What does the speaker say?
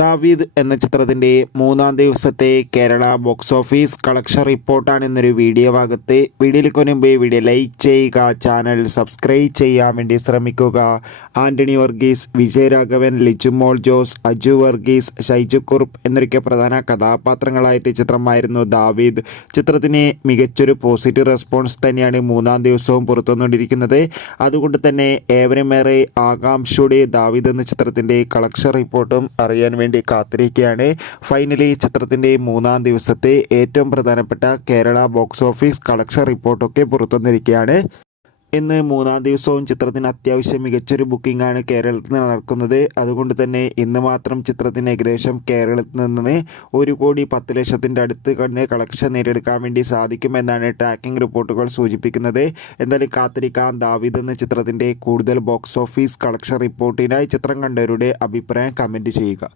ദാവീദ് എന്ന ചിത്രത്തിൻ്റെ മൂന്നാം ദിവസത്തെ കേരള ബോക്സ് ഓഫീസ് കളക്ഷൻ റിപ്പോർട്ടാണ് ഇന്നൊരു വീഡിയോ ഭാഗത്ത്. വീഡിയോയിലേക്ക് മുൻപ് വീഡിയോ ലൈക്ക് ചെയ്യുക, ചാനൽ സബ്സ്ക്രൈബ് ചെയ്യാൻ വേണ്ടി ശ്രമിക്കുക. ആൻ്റണി വർഗീസ്, വിജയരാഘവൻ, ലിജുമോൾ ജോസ്, അജു വർഗീസ്, ഷൈജു കുറുപ്പ് എന്നൊക്കെ പ്രധാന കഥാപാത്രങ്ങളായെത്തിയ ചിത്രമായിരുന്നു ദാവീദ്. ചിത്രത്തിന് മികച്ചൊരു പോസിറ്റീവ് റെസ്പോൺസ് തന്നെയാണ് മൂന്നാം ദിവസവും പുറത്തുവന്നുകൊണ്ടിരിക്കുന്നത്. അതുകൊണ്ട് തന്നെ ഏവരുമേറെ ആകാംക്ഷയോടെ ദാവീദ് എന്ന ചിത്രത്തിൻ്റെ കളക്ഷൻ റിപ്പോർട്ടും അറിയാൻ വേണ്ടി കാത്തിരിക്കുകയാണ്. ഫൈനലി ചിത്രത്തിൻ്റെ മൂന്നാം ദിവസത്തെ ഏറ്റവും പ്രധാനപ്പെട്ട കേരള ബോക്സ് ഓഫീസ് കളക്ഷൻ റിപ്പോർട്ടൊക്കെ പുറത്തുവന്നിരിക്കുകയാണ്. ഇന്ന് മൂന്നാം ദിവസവും ചിത്രത്തിന് അത്യാവശ്യം മികച്ചൊരു ബുക്കിംഗ് ആണ് കേരളത്തിൽ നടക്കുന്നത്. അതുകൊണ്ട് തന്നെ ഇന്ന് മാത്രം ചിത്രത്തിന് ഏകദേശം കേരളത്തിൽ നിന്ന് 1,10,00,000 അടുത്ത് തന്നെ കളക്ഷൻ നേടിയെടുക്കാൻ വേണ്ടി സാധിക്കുമെന്നാണ് ട്രാക്കിംഗ് റിപ്പോർട്ടുകൾ സൂചിപ്പിക്കുന്നത്. എന്തായാലും കാത്തിരിക്കാം ദാവീദ് എന്ന ചിത്രത്തിൻ്റെ കൂടുതൽ ബോക്സ് ഓഫീസ് കളക്ഷൻ റിപ്പോർട്ടിനായി. ചിത്രം കണ്ടവരുടെ അഭിപ്രായം കമൻറ്റ് ചെയ്യുക.